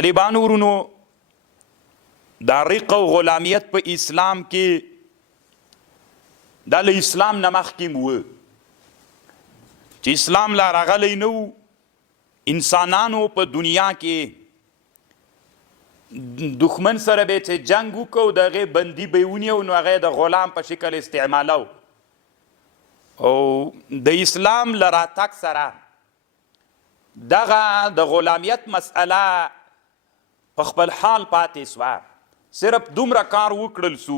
طالبانو ورونو دا رق او غلامیت په اسلام کې دا له اسلام نه مخکې و چې اسلام لا راغلی نه و. انسانانو په دنیا کې دښمن سره به چې جنګ وکړو د هغې بندي به یې ونیو نو هغه د غلام په شکل استعمالو. او د اسلام له راتګ سره دغه د غلامیت مسئله په خپل حال پاتې سوه. صرف دومره کار وکړل سو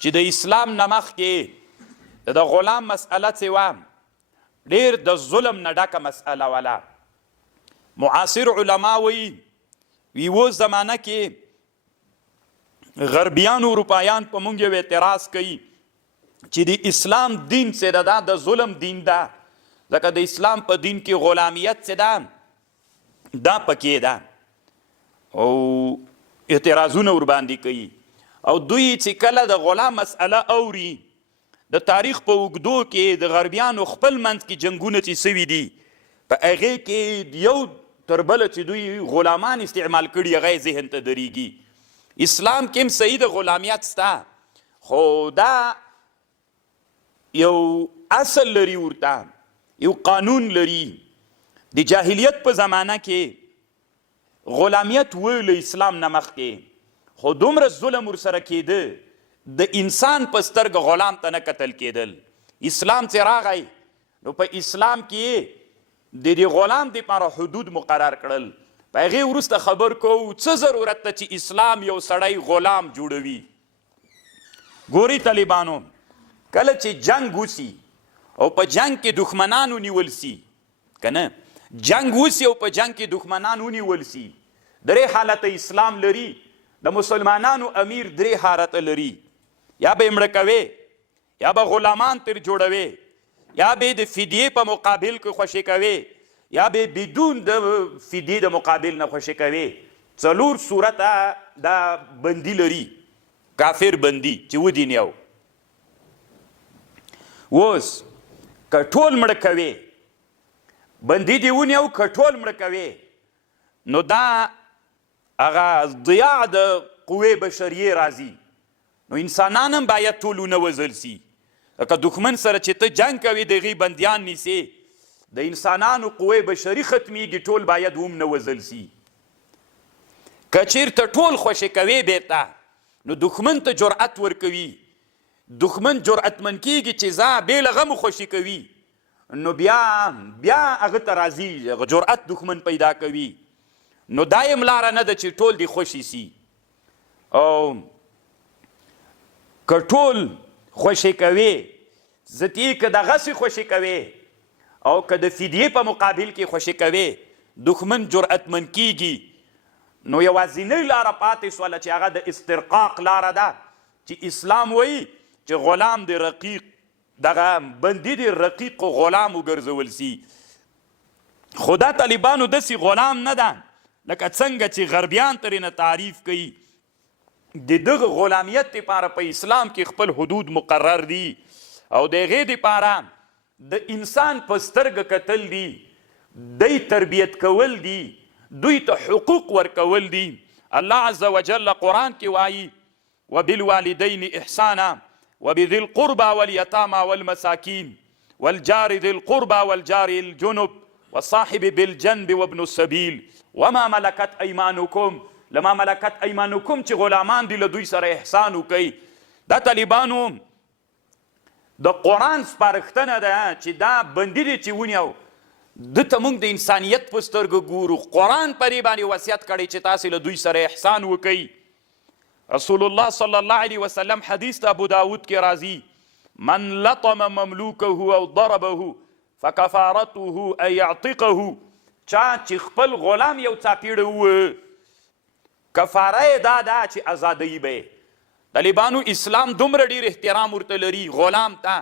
چې د اسلام نه مخکې د غلام مسئله چې وه ډېر د ظلم نه ډکه مسئله وله. معاصر علما وایي ویو زمانه کې غربیان او اروپایان په موږ یو اعتراض کوي چې د اسلام دین چې دا د ظلم دین ده، ځکه د اسلام په دین کې غلامیت چې ده دا پکې ده او اعتراضونه ورباندې کوي. او دوی چې کله د غلام مسئله اوري د تاریخ په اوږدو کې د غربیانو خپل منځ کې جنګونه چې سوي دي په هغې کې یو تر بله چې دوی غلامان استعمال کړي هغه یې ذهن ته درېږي. اسلام کې هم صحیح د غلامیت شته خو دا یو اصل لري، ورته یو قانون لري. د جاهلیت په زمانه کې غلامیت و له اسلام نه مخکې خو دومره ظلم ورسره کېده د انسان په سترګه غلام ته نه کتل کېدل. اسلام چې راغی نو په اسلام کې د دې غلام دپاره حدود مقرر کړل. په هغې وروسته خبر کوو څه ضرورت ده چې اسلام یو سړی غلام جوړوي. ګوري طالبانو کله چې جنگ وسي او په جنگ کې دښمنان ونیول سي که نه جنگ وسي او په جنگ کې دښمنان ونیول سي درې حالته اسلام لري. د مسلمانانو امیر درې حالته لري، یا به یې مړه کوې، یا به غلامان تر جوړوې، یا به د فدیې په مقابل کې خوشې کوې، یا به بدون د فدیې د مقابل نه خوشې کوې. څلور صورته دا بندي لري، کافر بندي چې ودینیو. اوس که ټول مړه کوې بندي دې ونیو، که ټول مړه کوې نو دا هغه ضیاع د قوې بشریې راځي. نو انسانان هم باید ټول ونه وژل سي. لکه دښمن سره چې ته جنګ کوې د هغې بندیان نیسې د انسانانو قوې بشري ختمیږي، ټول باید هم نه وژل سي. که چېرته ټول خوشې کوې بیرته نو دښمن ته جرأت ورکوي، دښمن جرأتمن کېږي چې ځه بې له غمو خوشي کوي نو بیا هغه ته راځي، جرأت دښمن پیدا کوي. نو دا یم لاره نه ده چې ټول دې خوشي سي. او که ټول خوشي کوې ذاتي که دغسې خوشي کوې او که د فدیې په مقابل کې خوشي کوې دښمن جرأتمن کېږي. نو یوازینۍ لاره پاتې سوله چې هغه د استرقاق لاره ده چې اسلام وایي چې غلام د رقیق دغه بندي د رقیق غلام وګرځول سي. خو دا طالبانو داسې غلام نه ده لکه څنګه چې غربیان ترېنه تعریف کوي. د دغه غلامیت دپاره په اسلام کې خپل حدود مقرر دي او د هغې دپاره د انسان په سترګه کتل دي، دی تربیت کول دي، دوی ته حقوق ورکول دي. الله عز وجل قرآن کې وایي وبالوالدین احسانا وبذي القربى واليتامى والمساكين والجار ذي القربى والجار الجنب والصاحب بالجنب وابن السبيل وما ملكت ايمانكم. لما ملکت ایمانکم چې غلامان دي له دوی سره احسان وکوي. دا طالبانو د قرآن سپارښتنه ده چې دا بندي دی چې ونیو ده ته موږ د انسانیت په سترګه ګورو. قرآن په دې باندې وصیت کړی چې تاسې له دوی سره احسان وکوي. رسول الله صلی الله علیه وسلم حدیث ته ابو داود کې راځي من لطم مملوکه او ضربه فکفارته ان یعتقه. چا چې خپل غلام یو څاپیړه ووه کفاره یې دا ده چې ازادوي به یې. طالبانو اسلام دومره ډېر احترام ورته لري غلام ته.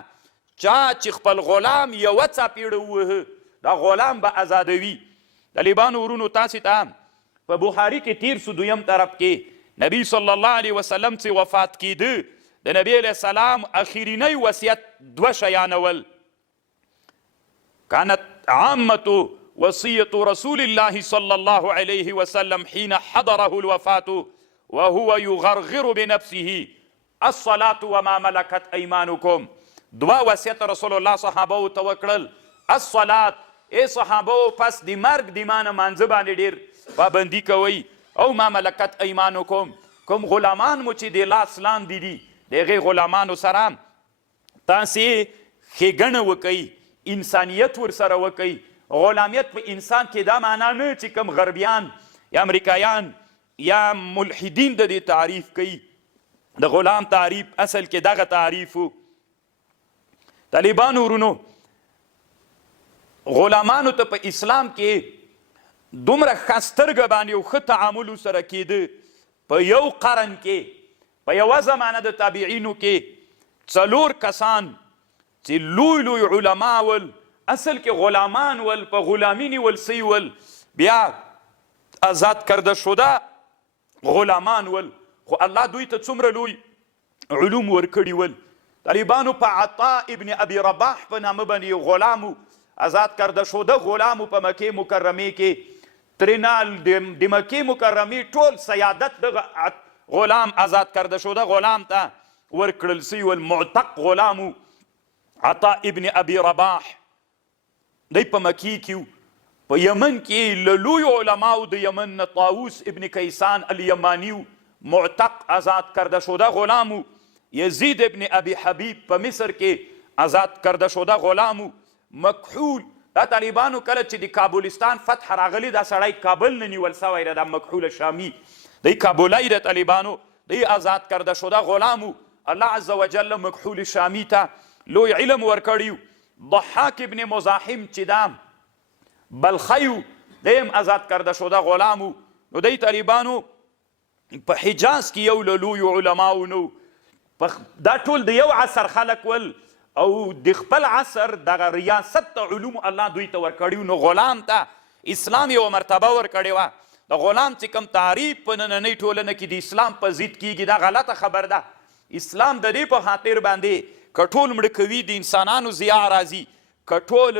چا چې خپل غلام یوه څاپیړه ووهه دا غلام به ازادوي. طالبانو ورونو تاسې ته په بخاري کې تیر سو دویم طرف کې نبی صلی الله علیه وسلم چې وفات کېده د نبی علیه السلام اخرینی وصیت دوه شیانول. كانت عامة وصیة رسول الله صلی الله علیه وسلم حين حضره الوفاة وهو يغرغر بنفسه الصلاة وما ملكت أيمانكم. دوا وصیت رسول الله صحابه ته وکړل، الصلاة ای صحابه پس د مرګ د ایمان مانځه باندې ډېر پابندي کوئ، او ما ملکت ایمانکم کوم غلامان مو چې د لاس لاندې دي د هغې غلامانو سره تاسې ښېګڼه وکئ، انسانیت ورسره وکئ. غلامیت په انسان کې دا معنا نه چې کوم غربیان یا امریکایان یا ملحدین د دې تعریف کوي. د غلام تعریف اصل کې دغه تعریف و. طالبانو ورونو غلامانو ته په اسلام کې دومره ښه سترګه باندې یو ښه تعامل سره کېده. په یو قرن کې په یوه زمانه د تابعینو کې 4 کسان چې لوی لوی علما ول، اصل کې غلامان ول، په غلامی نیول سوي ول، بیا آزاد کرده شده غلامان ول، خو الله دوی ته څومره لوی علوم ورکړي ول. طالبانو په عطاء ابن ابي رباح په نامه باندې یو غلام آزاد کرده شده غلام په مکې مکرمې کې ترېنه د مکې مکرمې ټول سیادت دغه غلام آزاد کرده شده غلام ته ورکړل سوي ول. معتق غلام عطاء ابن ابي رباح دی په مکې کې په یمن کې له لویو علماو د یمن نه طاووس ابن کیسان الیماني معتق آزاد کرده شده غلام. یزید ابن ابي حبیب په مصر کې آزاد کرده شده غلام. مکحول دا طالبانو کله چې د کابلستان فتح راغلی دا سړی کابل نه نیول سوی ده، دا مکحول شامی دی کابلی د طالبانو دی آزاد کرده شده غلام. الله عز وجل مکحول شامی ته لوی علم ورکړی. ضحاک ابن مزاحم چې دا بلخیو دیم آزاد کرده شده غلام. نو دی طالبانو په حجاز کې یو له لویو علماو نو دا ټول د یو عصر خلک ول، او د خپل عصر دغه ریاست ته علوم الله دوی ته ورکړي. نو غلام ته اسلام یو مرتبه ورکړې وه. د غلام چې کوم تعریف په نننۍ ټولنه کې د اسلام په ضد کیږي دا غلطه خبر ده. اسلام د دې په خاطر باندې که ټول مړه کوي د انسانانو ضیاع راځي، که ټول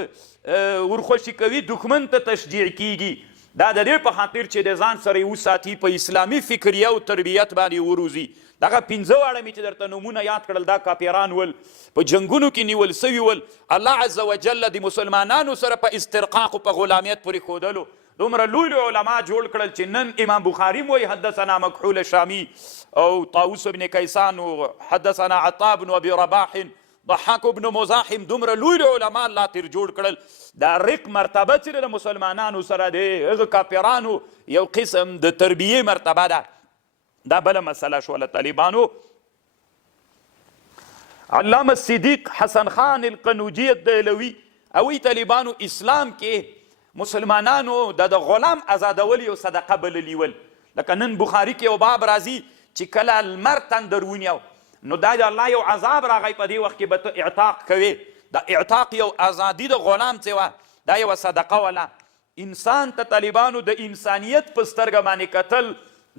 ورخوشي کوي دښمن ته تشجیع کیږي. دا د دې په خاطر چې د ځان سره یې وساتي، په اسلامي فکریه او تربیت باندې وروزي. دغه 15 واړه مې چې درته نومونه یاد کړل دا کافران ول، په جنګونو کې نیول سوي ول. الله عز وجل د مسلمانانو سره په استرقاق او په غلامیت پورې ښودلو دومره لوی لوی علما جوړ کړل چې نن امام بخاري وایي حدثنا مکحول شامی او طاووس بن کیسان حدثنا عطاء بن ابي رباح ضحاک بن مزاحم دومره لوی لوی علما الله تیر جوړ کړل. دا رق مرتبه چې د مسلمانانو سره دی هغه کافرانو یو قسم د تربیې مرتبه ده. دا بله مسله شوله. طالبانو علامه صدیق حسن خان القنوجي الدهلوي اوی طالبانو اسلام کې مسلمانانو د غلام آزادول یو صدقه بللی ول. لکه نن بخاري کې یو باب راځي چې کله لمر تندر ونیو نو دا د الله یو عذاب راغی، په دې وخت کې به ته اعتاق کوې. د اعتاق یو ازادي د غلام چې وه دا یوه صدقه وله. انسان ته طالبانو د انسانیت په سترګه باندې کتل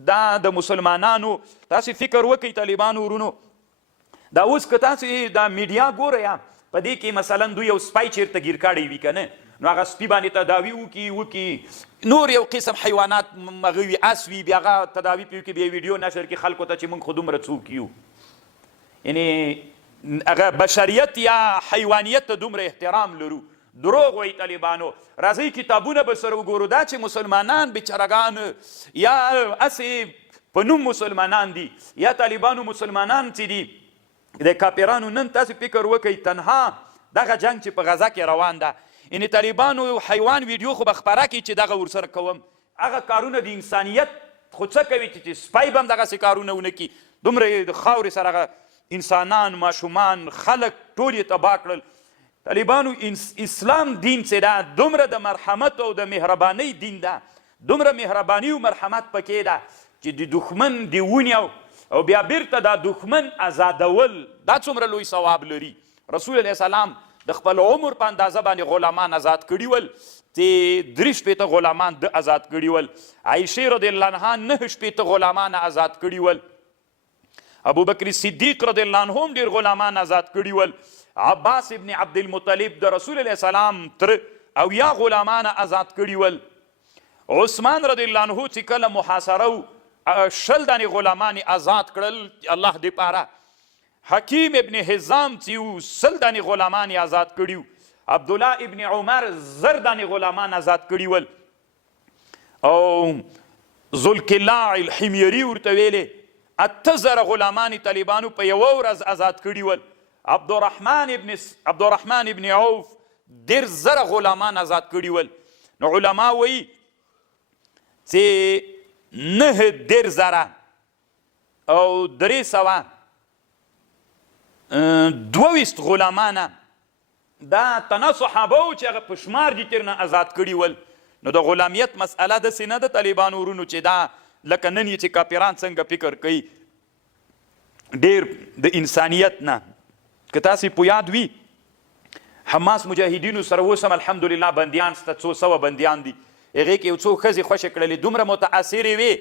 دا د مسلمانانو. تاسې فکر وکئ طالبانو ورونو، دا اوس که تاسې دا میډیا ګورئ په دې کې مثلا دوی یو سپی چیرته ګیر کړی وي که نه، نو هغه سپي باندې تداوي وکړي نور یو قسم حیوانات هغه وي اس وي بیا هغه تداوي پرې وکړي بیا ویډیو نشر کړي خلکو ته چې موږ خو دومره څوک یو. یعنې هغه بشریت یا حیوانیت ته دومره احترام لرو. دروغ وایي طالبانو. راځئ کتابونه به سره وګورو. دا چې مسلمانان بیچارهګان یا هسې په نوم مسلمانان دي یا طالبانو مسلمانان چې دي د کافرانو، نن تاسو فکر وکئ تنها دغه جنگ چې په غزه کې روان ده، یعنې طالبانو حیوان ویډیو خو به خپره کړي چې دغه ورسره کوم. هغه کارونه د انسانیت خو څه کوي چې سپی به هم دغسې کارونه ونه کړي. دومره د خاورې سره هغه انسانان ماشومان خلک ټول یې تباه کړل. طالبانو اسلام دین چې ده دومره د مرحمت او د مهربانۍ دین ده، دومره مهرباني او مرحمت پکې ده چې د دښمن د ونیو او بیا بیرته دا دښمن آزادول دا څومره لوی ثواب لري. رسول علیه السلام د خپل عمر په اندازه باندې غلامان آزاد کړي ول. 3 غلامان د آزاد کړي ول. عایشې رضی الله عنها 9 غلامان آزاد کړي ول. ابوبکر صدیق رضی الله عنه هم ډېر غلامان آزاد کړي ول. عباس ابن عبدالمطلب د رسول علیه السلام تر او یا غلامان آزاد کړي ول. عثمان رضی الله عنه چې کله محاصره و 100 دانې غلامان آزاد کړل الله دې پاره. حکیم ابن حزام چې و 100 دانې غلامان آزاد کړي و. عبدالله ابن عمر 100 دانې غلامان آزاد کړي ول. او ذوالکلاع الحمیري ورته ویلې 8,000 غلامان طالبانو په یوه ورځ آزاد کړي ول. عبدالرحمن ابن عوف 10,000 غلامان آزاد کړي ول. نو علما وایي چې 9,000 او 322 غلامانه دا تنه صحابه و چې هغه په شمار دي تېر نه آزاد کړي ول. نو د غلامیت مسئله داسې نه ده طالبانو ورونو چې دا لکه نن یې چې کافران څنګه فکر کوي ډېر د انسانیت نه. که تاسې په یاد وي حماس مجاهدینو سره اوس هم الحمدلله بندیان شته، 200 بندیان دي. هغې کې یو څو ښځې خوښې کړلې دومره متاثرې وې،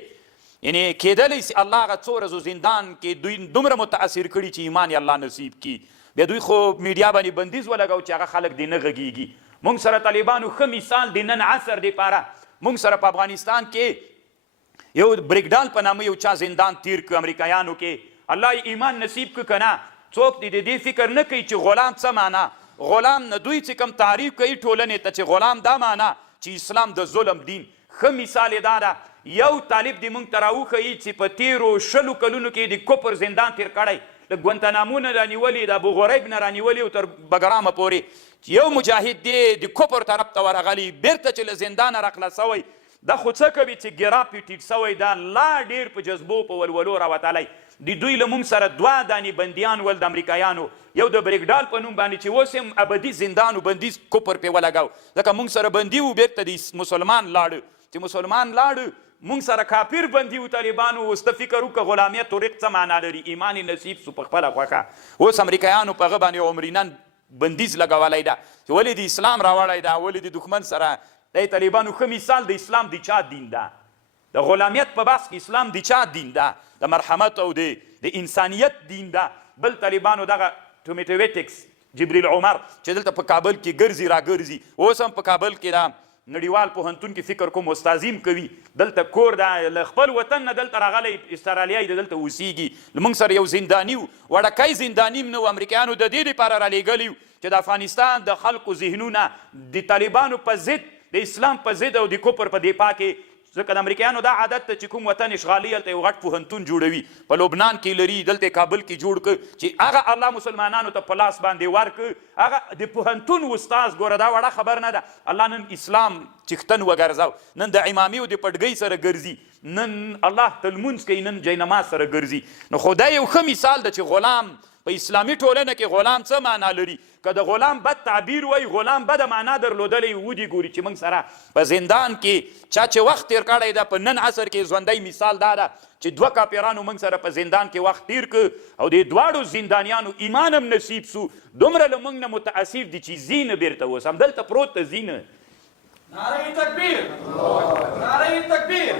یعنې کېدلی سي الله هغه څو ورځو زندان کې دوی دومره متاثر کړي چې ایمان یې الله نصیب کړي. بیا دوی خو میډیا باندې بندیز ولګو چې هغه خلک دې نه غږېږي. موږ سره طالبانو ښه مثال د نن عصر دپاره موږ سره په افغانستان کې یو بریکډال په نامه یو چا زندان تیر کړ امریکایانو کې. الله یې ایمان نصیب کړ که نه. څوک دې د دې فکر نه کوي چې غلام څه معنا. غلام نه دوی چې کوم تعریف کوي ټولنې ته چې غلام دا معنا چې اسلام د ظلم دین. ښه مثال یې دا ده یو طالب دې موږ ته راوښیي چې په تیرو 20 کلونو کې د کفر زندان تیر کړی، د ګوانتانامو نه رانیولي، د ابوغریب نه رانیولي او تر بګرامه پورې. یو مجاهد دی د کفر طرف ته ورغلی بیرته چې له زندانه راخلاص شوی دا خو څه کوي چې ګرا پې ټیټ شوی دا لا ډېر په جذبو په ولولو راوتلی. د دوی له موږ سره 2 دانې بندیان ول د امریکایانو، یو د بریکډال په نوم باندې چې اوس هم ابدي زندان و بندیز کفر پې ولګاو ځکه موږ سره بندي و بیرته د مسلمان لاړه. چې مسلمان لاړه موږ سره کافر بندي و طالبانو. اوس ته فکر وکړه غلامیت طریق څه معنا لري. ایمان یې نصیب سو په خپله خوښه. اوس امریکایانو په هغه باندې عمرینن بندیز لګولی ده چې ولې د اسلام راوړی ده، ولې د دښمن سره. د طالبانو ښه مثال د اسلام د چا دین ده. د غلامیت په بحث کې اسلام د چا دین ده؟ د مرحمت او د انسانیت دین ده. بل طالبانو دغه ټومیټویټکس جبریل عمر چې دلته په کابل کې ګرځي راګرځي، اوس هم په کابل کې دا نړیوال پوهنتون کې فکر کوم استازیم کوي، دلته کور ده له خپل وطن نه دلته راغلی استرالیا یې دلته اوسیږي. موږ سره یو زنداني و، وړکی زنداني هم نه و. امریکایانو د دې لپاره رالیږلي و چې د افغانستان د خلکو ذهنونه د طالبانو په ضد، د اسلام په ضد او د کفر په دفاع کې. ځکه د امریکایانو دا عادت ته چې کوم وطن اشغالي هلته یو غټ پوهنتون جوړوي، په لبنان کې لري، دلته کابل کې جوړ کړ چې هغه الله مسلمانانو ته په لاس باندې ورکړ. هغه د پوهنتون استاز ګوره دا وړه خبر نه ده. الله نن اسلام چښتن وګرځاو، نن د امامي او د پټګۍ سره ګرځي، نن الله ته لمونځ کوي، نن جینماز سره ګرځي. نو خو دا یو ښه مثال ده چې غلام په اسلامي ټولنه کې غلام څه معنا لري. که د غلام بد تعبیر وای غلام بده معنا درلودلی ودي. ګوري چې موږ سره په زندان کې چا چې وخت تیر کړی ده په نن عصر کې ژوندی مثال دا ده چې 2 کافرانو موږ سره په زندان کې وخت تیر کړ او د دواړو زندانیانو ایمان هم نصیب سو. دومره له موږ نه متاثر دي چې ځینه بیرته اوس همدلته پروت ته ځینه. نعره تکبیر، نعره تکبیر.